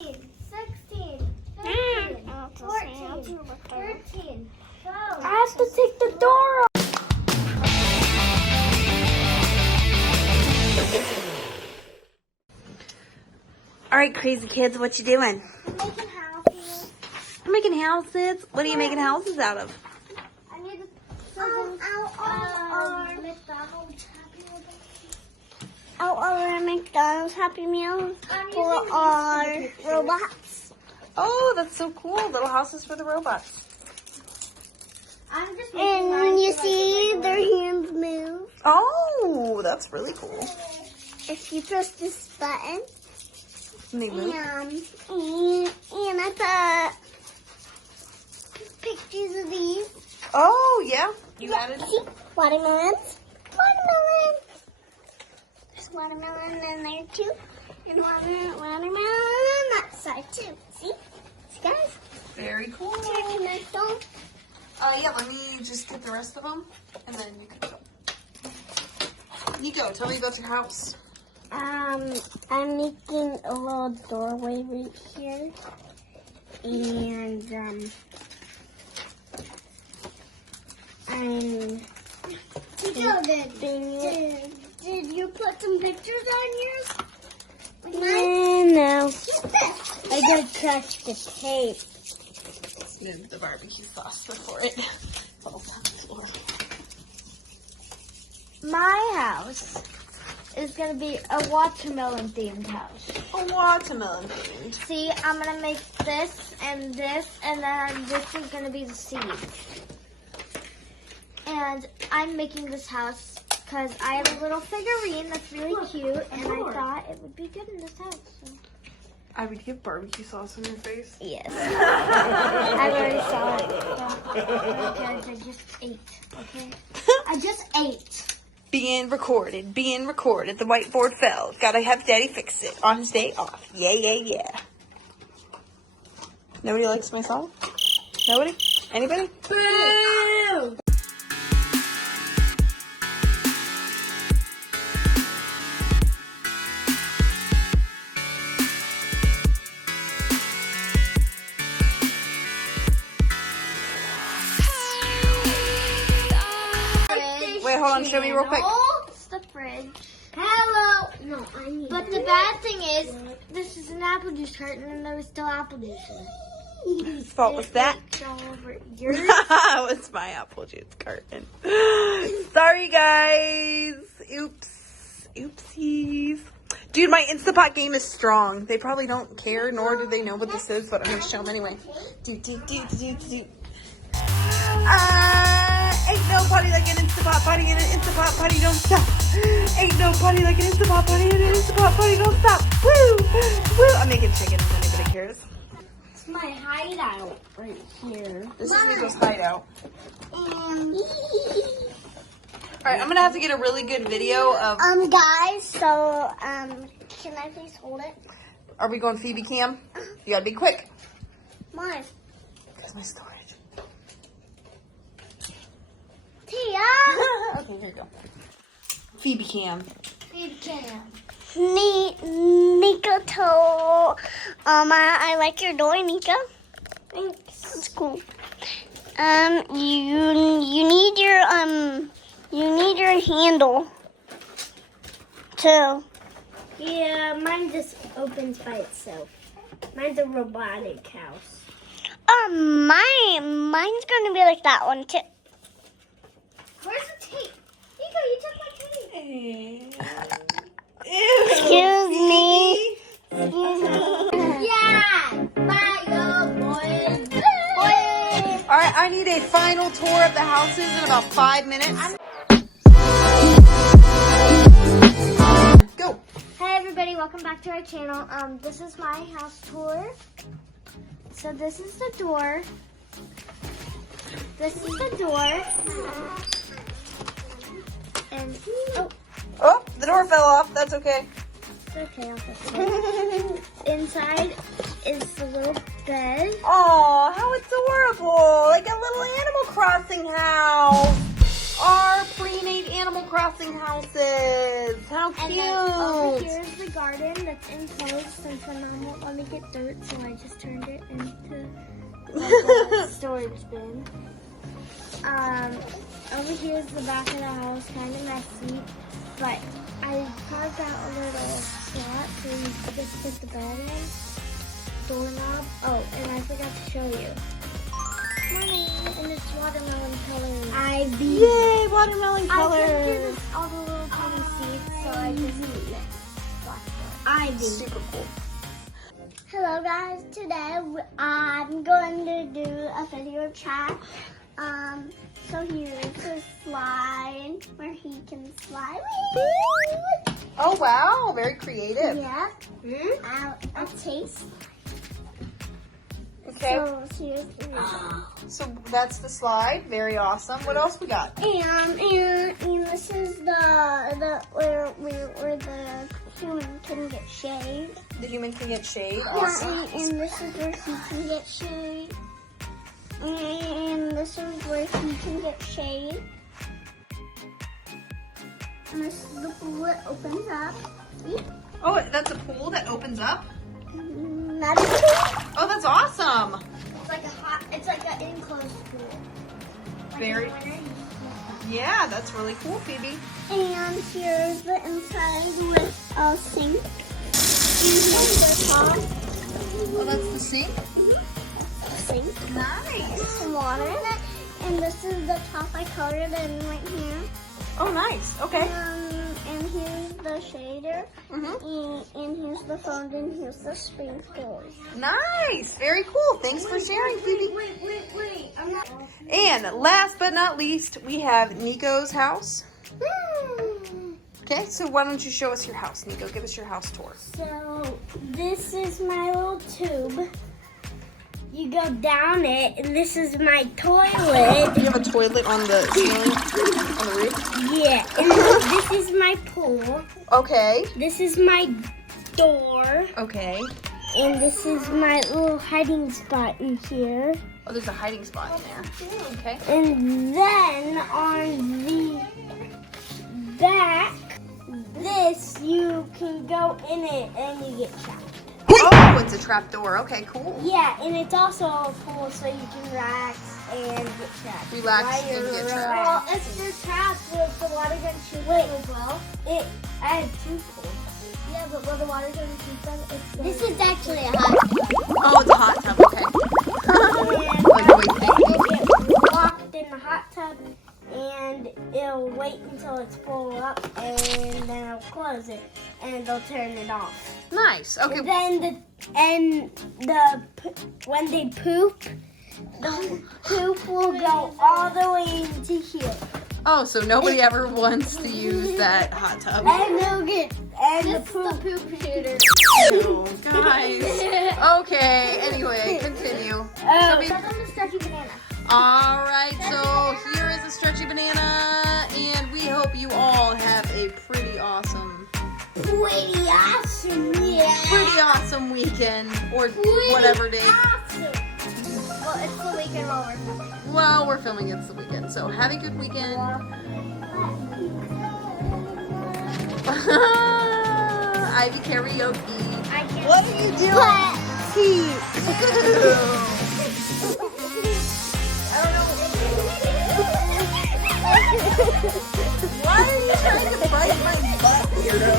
16, 15, 14, 13, 12. I have to take the door off. All right, crazy kids, what you doing? I'm making houses. You're making houses? What are you making houses out of? I need McDonald's Happy Meal. Out of our McDonald's Happy Meal for our robots. Oh, that's so cool. Little houses for the robots. I'm just making mine And you for, see like, their hands move. Oh, that's really cool. If you press this button, And they move. and I put pictures of these. Oh, yeah. You added See? Watermelons. Watermelon. There's watermelon in there too. And watermelon on that side too. See? See guys? Very cool. Can I connect them? Yeah, let me just get the rest of them, and then you can go. Neko, tell me about your house. I'm making a little doorway right here. And, I'm Did you put some pictures on yours? No. I gotta touch the tape. Move the barbecue sauce before it falls on the floor. My house is gonna be a watermelon themed house. A watermelon themed. See, I'm gonna make this, and then this is gonna be the seed. And I'm making this house because I have a little figurine that's really cute, and I thought it would be good in this house. So. I would give barbecue sauce on your face. Yes. I already saw it. Yeah. I just ate, okay? I just ate. Being recorded. The whiteboard fell. Gotta have Daddy fix it on his day off. Yeah. Nobody likes my song? Nobody? Anybody? Boo! Wait, hold on. Show me real quick. It's the fridge. Hello. No, I need But the bad thing is, this is an apple juice carton and there was still apple juice in it. Whose fault was that? It's all over yours. It was my apple juice carton. Sorry, guys. Oops. Oopsies. Dude, my Instapot game is strong. They probably don't care, nor do they know what this is, but I'm going to show them anyway. Ain't no potty like an Instapot potty and an Instapot potty don't stop. Ain't no potty like an Instapot potty and an Instapot potty don't stop. Woo! I'm making chicken if anybody cares. It's my hideout right here. This is Neko's hideout. Alright, I'm going to have to get a really good video of... Guys, so, can I please hold it? Are we going Phoebe cam? You gotta be quick. Mine. Because my storage. Tia! Okay, here you go. Phoebe cam. Neko told, I like your door, Neko. Thanks. It's cool. You need your handle too. Yeah, mine just opens by itself. Mine's a robotic house. Mine's gonna be like that one too. Where's the tape? Neko, you took my tape. Excuse me. Yeah! Bye, boys. Alright, I need a final tour of the houses in about 5 minutes. Go. Hi everybody, welcome back to our channel. This is my house tour. So this is the door. This is the door. And Oh, the door fell off. That's okay. it's okay, I'll fix it. Inside is the little bed. Aw, how adorable. Like a little Animal Crossing house. Our pre-made Animal Crossing houses. How cute. And then over here is the garden that's enclosed since my mom won't let me get dirt, so I just turned it into like a storage bin. Over here is the back of the house, kind of messy, but I carved out a little slot so you could just put the bed in. Doorknob. Oh, and I forgot to show you. Mommy, and it's watermelon color. Ivy. Yay, watermelon I color. couldn't get this, all the little tiny seeds, so I just mixed blackberry. Ivy. Super cool. Hello guys, today I'm going to do a video chat. So here's a slide where he can slide. Oh wow, very creative. Yeah. A taste. Okay. So here's So that's the slide. Very awesome. What else we got? and this is the where the human can get shade. The human can get shade. Yeah, Awesome. and this is where he can get shade. And this is where he can get shade. And this is the pool that opens up. Oh, that's a pool that opens up? Another pool. Oh, that's awesome. It's like an enclosed pool. Like Very- in the winter, Yeah, that's really cool, Phoebe. and here's the inside with a sink. And here's the top Oh, that's the sink? sink. Nice. Some water. And this is the top I colored in right here. Oh, nice. Okay. And here's the shader. Mm-hmm. And here's the phone, and here's the sprinkles. Nice. Very cool. Thanks for sharing, Phoebe. Wait. I'm not. And last but not least, we have Neko's house. Okay, so why don't you show us your house, Neko? Give us your house tour. So this is my little tube. You go down it, and this is my toilet. Do you have a toilet on the ceiling, on the roof? Yeah, and this is my pool. Okay. This is my door, Okay. and this is my little hiding spot in here. Oh, there's a hiding spot in there. Okay. And then on the back, this, you can go in it and you get trapped. Oh, it's a trap door. Okay, cool. Yeah, and it's also a pool so you can relax and get trapped. Relax and get trapped. Well, if you're trapped, will the water gonna shoot them as well? I had two pools. Yeah, but will the water gonna shoot them? This is actually a hot tub. Oh, it's a hot tub. Okay. And you'll get locked in the hot tub, and it'll wait until it's full up, and then it'll close it, and they'll turn it off. Nice. Okay. And then when they poop, the poop will go all the way into here. Oh, so nobody ever wants to use that hot tub. And they'll get the poop shooter. Oh, guys. Okay. Anyway, continue. Step on the stretchy banana. All right. So here is a stretchy banana, and we hope you all have a pretty awesome weekend or whatever day. Awesome. Well, it's the weekend while we're filming. Well, we're filming it's the weekend, so have a good weekend. Ivy karaoke. What are you doing? I don't know. Why are you trying to bite my butt, weirdo?